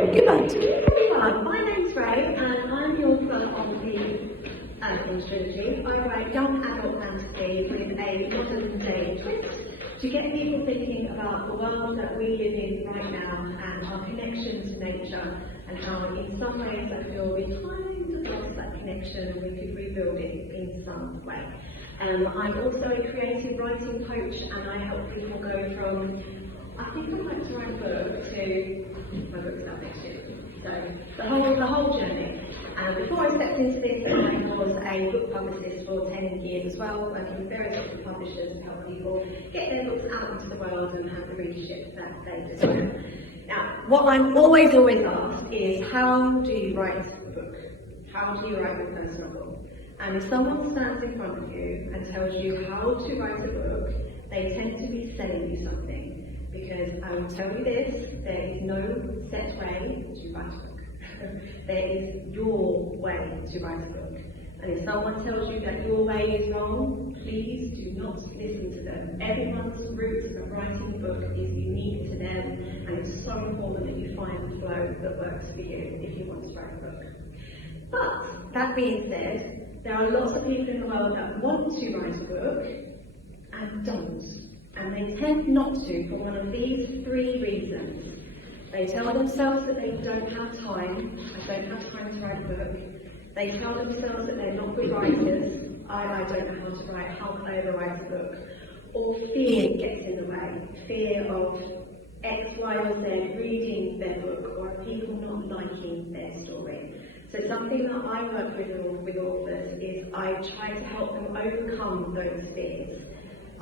Good night. My name's Ray, and I'm the author of the Abbey trilogy. I write young adult fantasy with a modern day twist to get people thinking about the world that we live in right now and our connection to nature, and how in some ways I feel we're trying to lost that connection and we could rebuild it in some way. I'm also a creative writing coach, and I help people go from I think I'd like to write a book to my book's out next year. So the whole journey. Before I stepped into this, I was a book publicist for 10 years as well, working with various different publishers to help people get their books out into the world and have the readership that they deserve. Now, what I'm always asked is, how do you write a book? How do you write your first novel? And if someone stands in front of you and tells you how to write a book, they tend to be selling you something. Because I will tell you this, there is no set way to write a book. There is your way to write a book. And if someone tells you that your way is wrong, please do not listen to them. Everyone's route of writing a book is unique to them, and it's so important that you find the flow that works for you if you want to write a book. But, that being said, there are lots of people in the world that want to write a book and don't. And they tend not to for one of these three reasons. They tell themselves that they don't have time. I don't have time to write a book. They tell themselves that they're not good writers. I don't know how to write, how can I ever write a book? Or fear gets in the way. Fear of X, Y, or Z reading their book, or people not liking their story. So something that I work with authors is I try to help them overcome those fears.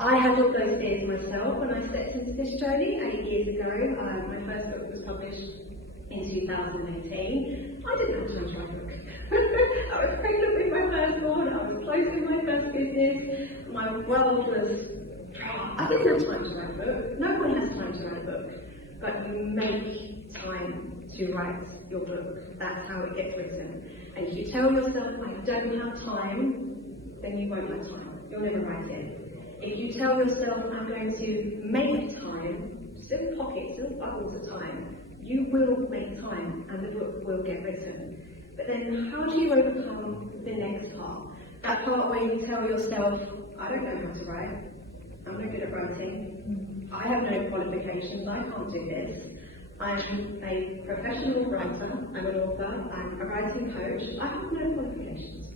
I had all those fears myself when I stepped into this journey 8 years ago. My first book was published in 2018. I didn't have time to write a book. I was pregnant with my firstborn, I was closing my first business, my world was, I didn't have time to write a book. No one has time to write a book. But you make time to write your book. That's how it gets written. And if you tell yourself, I don't have time, then you won't have time. You'll never write it. If you tell yourself, I'm going to make time, still pocket, still bubbles of time, you will make time and the book will get written. But then how do you overcome the next part? That part where you tell yourself, I don't know how to write, I'm no good at writing, I have no qualifications, I can't do this. I'm a professional writer, I'm an author, I'm a writing coach, I have no qualifications.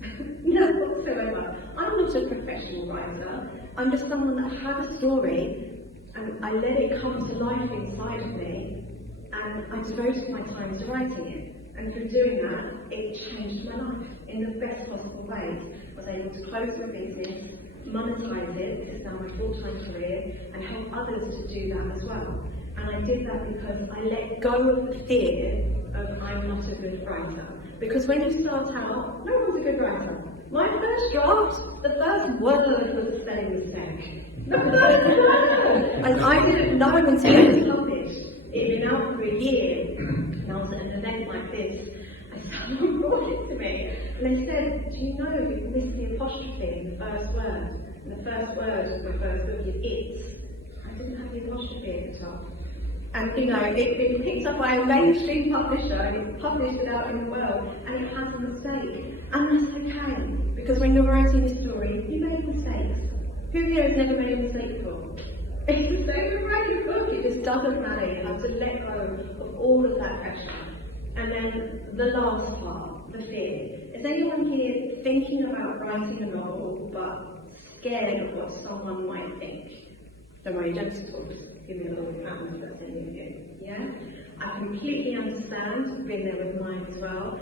None whatsoever. I'm not a professional writer, I'm just someone that had a story and I let it come to life inside of me and I devoted my time to writing it. And through doing that, it changed my life in the best possible ways. I was able to close my business, monetize it, it's now my full-time career, and help others to do that as well. And I did that because I let go of the fear of I'm not a good writer. Because when you start out, no one's a good writer. My first draft, the first word was a spelling mistake. And I didn't know until it was published. It had been out for a year. And I was at an event like this, and someone brought it to me. And they said, do you know you missed the apostrophe in the first word? And the first word of my first book is it's. I didn't have the apostrophe at the top. And it's been picked up by a mainstream publisher and it's published it out in the world and it has a mistake. And that's okay, because when you're writing a story, you make mistakes. Who here has never made a mistake before? It's the same with writing a book, it just doesn't matter. You have to let go of all of that pressure. And then the last part, the fear. Is anyone here thinking about writing a novel but scared of what someone might think? Don't worry, don't talk. Give me a little hand if that's any of you. Yeah? I completely understand, been there with mine as well.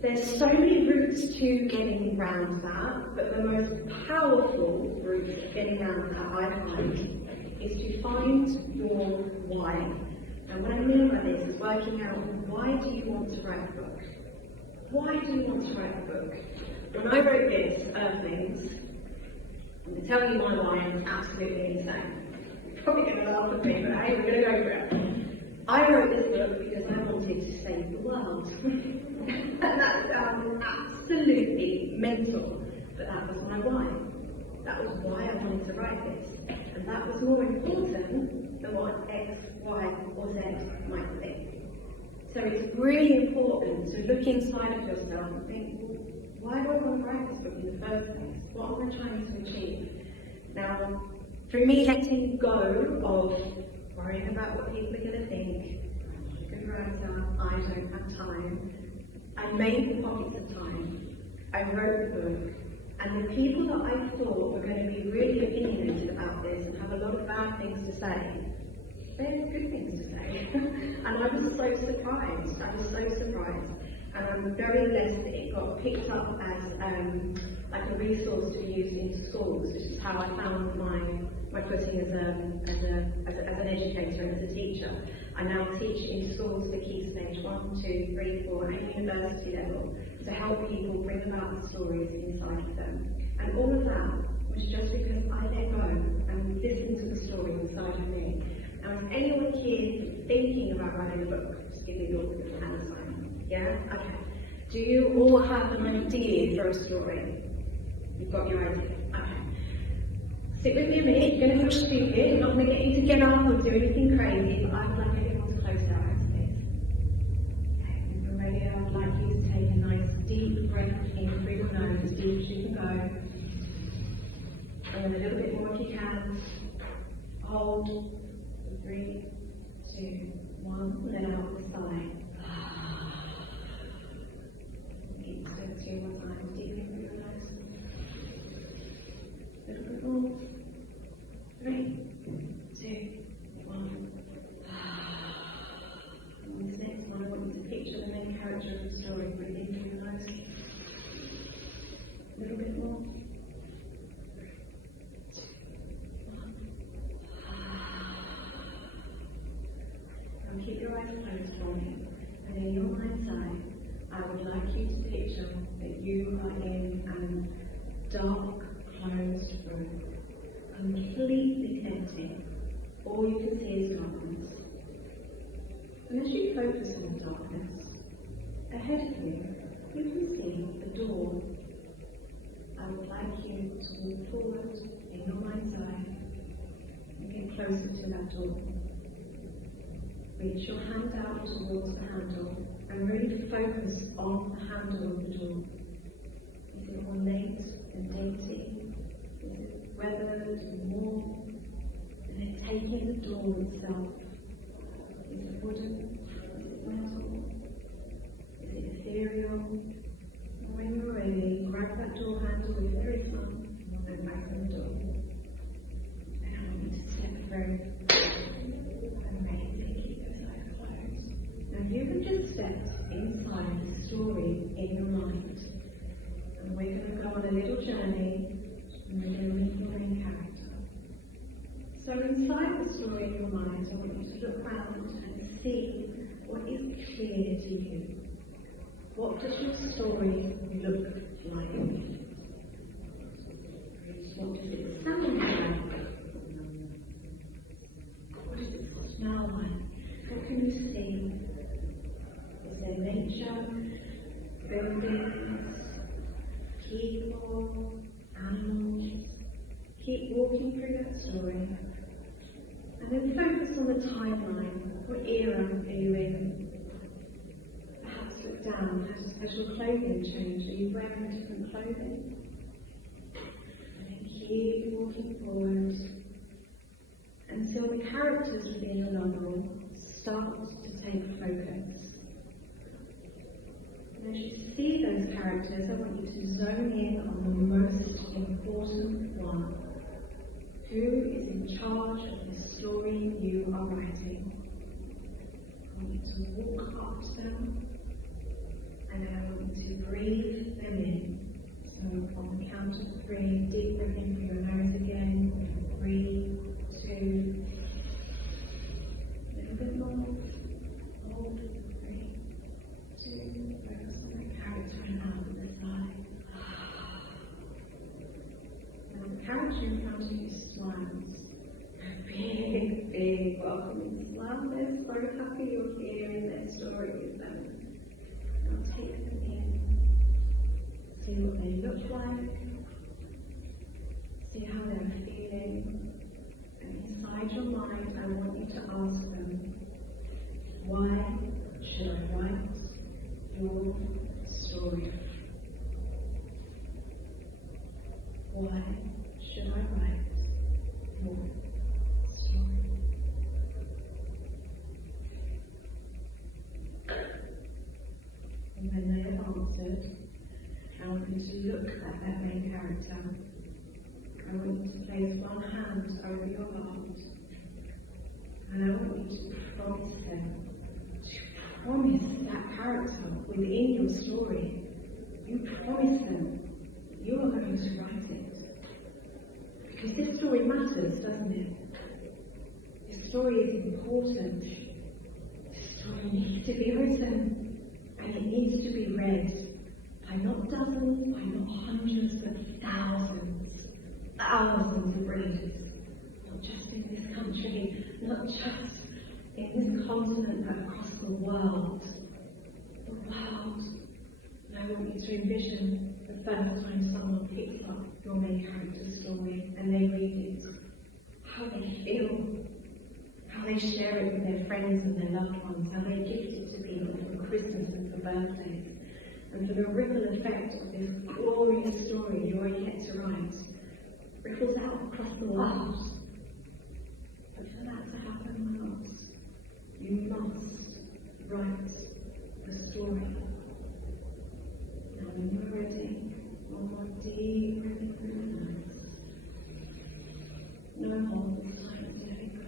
There's so many routes to getting around that, but the most powerful route of getting around that I find is to find your why. And what I mean by this is working out, why do you want to write a book? Why do you want to write a book? When I wrote this, Earthlings, I'm going to tell you my why, it's absolutely insane. You're probably going to laugh at me, but hey, we're going to go for it. I wrote this book because I wanted to save the world. And that sounds absolutely mental, but that was my why. That was why I wanted to write this. And that was more important than what X, Y, or Z might think. So it's really important to look inside of yourself and think, well, why do I want to write this book in the first place? What am I trying to achieve? Now, for me, letting go of worrying about what people are going to think, I'm a good writer, I don't have time, I made the pockets of time. I wrote the book, and the people that I thought were going to be really opinionated about this and have a lot of bad things to say, they had good things to say. And I was so surprised. And I'm very blessed that it got picked up as like a resource to be used in schools, which is how I found my footing as an educator and as a teacher. I now teach in schools for Key Stage 1, 2, 3, 4, and university level to help people bring about the stories inside of them. And all of that was just because I let go and listened to the story inside of me. Now, if anyone here is thinking about writing a book, just give me your hand sign. Yeah? Okay. Do you all have an idea for a story? You've got your idea. Okay. Sit with me a minute. You're going to feel stupid. I'm not going to get you to get up or do anything crazy, but I would like everyone to close their eyes, please. Okay. When you're ready, I would like you to take a nice deep breath in through your nose, as deep as you can go. And a little bit more if you can. Hold. 3, 2, 1, let out the sigh. Keep it 2 more times, deeply through your nose. A little bit more. 3, 2, 1. And this next one, I want you to picture the main character of the story. Breathe in through your nose. A little bit more. Keep your eyes closed for me, and in your mind's eye, I would like you to picture that you are in a dark, closed room, completely empty. All you can see is darkness. And as you focus on the darkness, ahead of you, you can see the door. I would like you to move forward in your mind's eye and get closer to that door. Reach your hand out towards the handle and really focus on the handle of the door. Is it ornate and dainty? Is it weathered and warm? Is it taking the door itself? Is it wooden? Is it metal? Is it ethereal? When you're ready, grab that door handle with every thumb and open the door. And I want you to step through. You have just stepped inside the story in your mind, and we're going to go on a little journey, and we're going to meet your main character. So inside the story in your mind, I want you to look around and see what is clear to you. What does your story look like? What does it sound like? What does it smell like? What can you see? Is there nature, buildings, people, animals? Keep walking through that story. And then focus on the timeline. What era are you in? Perhaps look down. Has your clothing changed? Are you wearing different clothing? And then keep walking forward until the characters within the novel start to take focus. And as you see those characters, I want you to zone in on the most important one. Who is in charge of the story you are writing? I want you to walk up to them, and then I want you to breathe them in. So on the count of 3, deep breath in through your nose again. 3, 2, a little bit more. Hold. 3, 2, focus on the character and out of the side. Now the character in front of you smiles. A big, big welcoming smile. They're so happy you're here in their story with them. Now take them in. See what they look like. See how they're feeling. And inside your your story. Why should I write your story? And when they have answered, I want you to look at that main character. I want you to place one hand over your heart, and I want you to promise them, promise that character within your story. You promise them you are going to write it. Because this story matters, doesn't it? This story is important. This story needs to be written, and it needs to be read by not dozens, by not hundreds, but thousands of readers. Not just in this country, not just in this continent, but across the world. The world. And I want you to envision the first time someone picks up your main character's story and they read it, how they feel, how they share it with their friends and their loved ones, how they gift it to people for Christmas and for birthdays, and for the ripple effect of this glorious story you're yet to write ripples out across the world. But for that to happen, you must write the story. Now when you're ready, one more deep breath through the nose. No hold this time, let it go.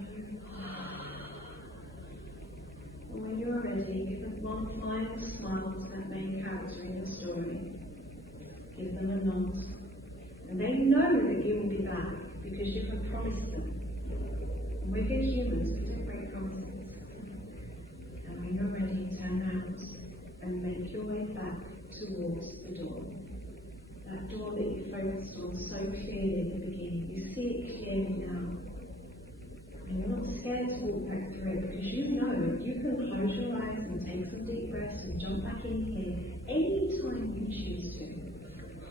And when you're ready, give them one final smile to that main character in the story. Give them a nod. And they know that you will be back because you have promised them. And we're good humans, we don't break promises. And when you're ready, turn out and make your way back towards the door. That door that you focused on so clearly at the beginning. You see it clearly now. And you're not scared to walk back through it because you know you can close your eyes and take some deep breaths and jump back in here any time you choose to.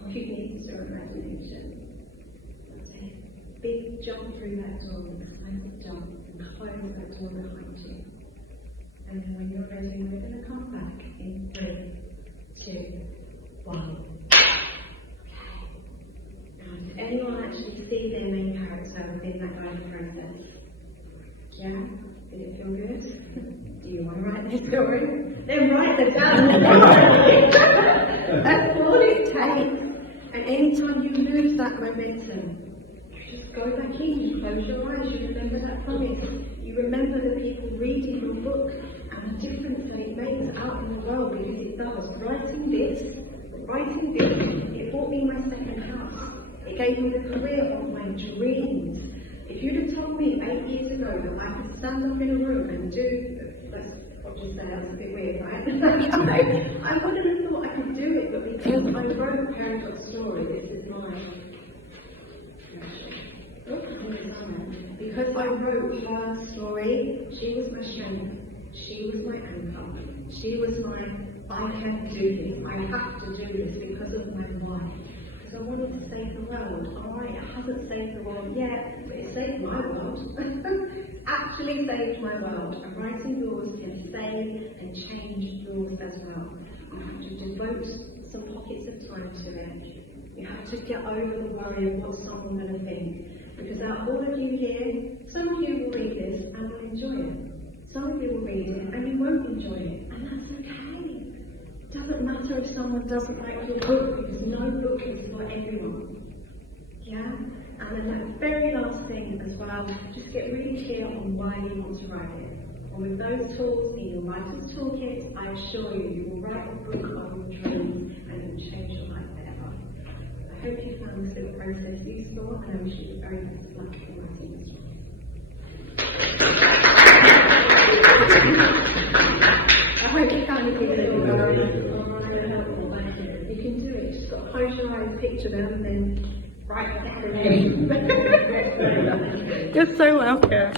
All you need is your imagination. That's it. Big jump through that door, a silent jump, and close that door behind you. And then when you're ready, we're going to come back in 3, 2, 1. Okay. Now, did anyone actually see their main character within that guided process? Yeah? Did it feel good? Do you want to write their story? Then write them down. That's all it takes. And anytime you lose that momentum, just go back in, you close your eyes, you remember that promise. You remember the people reading your book and the difference that it makes out in the world, because it does. Writing this, it bought me my second house. It gave me the career of my dreams. If you'd have told me 8 years ago that I could stand up in a room and do, that's what you say, that's a bit weird, right? I wouldn't have thought I could do it, but because I wrote Paradox Story, this is mine. Because I wrote her story, she was my strength, she was my anchor, she was my, I can do this, I have to do this because of my life. Because I wanted to save the world. Alright, it hasn't saved the world yet, but it saved my world. Actually saved my world. And writing yours can save and change yours as well. You have to devote some pockets of time to it. You have to get over the worry of what someone's going to think. Because out of all of you here, some of you will read this and will enjoy it. Some of you will read it and you won't enjoy it. And that's okay. It doesn't matter if someone doesn't like your book, because no book is for everyone. Yeah? And then that very last thing as well, just get really clear on why you want to write it. And with those tools in your writer's toolkit, I assure you, you will write a book of your dreams and it will change your life forever. I hope you found this little process useful, and I wish you the very best of luck in writing this one. I hope you found it useful, guys. You can do it. Just got to close your eyes, picture them, and then write that down. You're so welcome.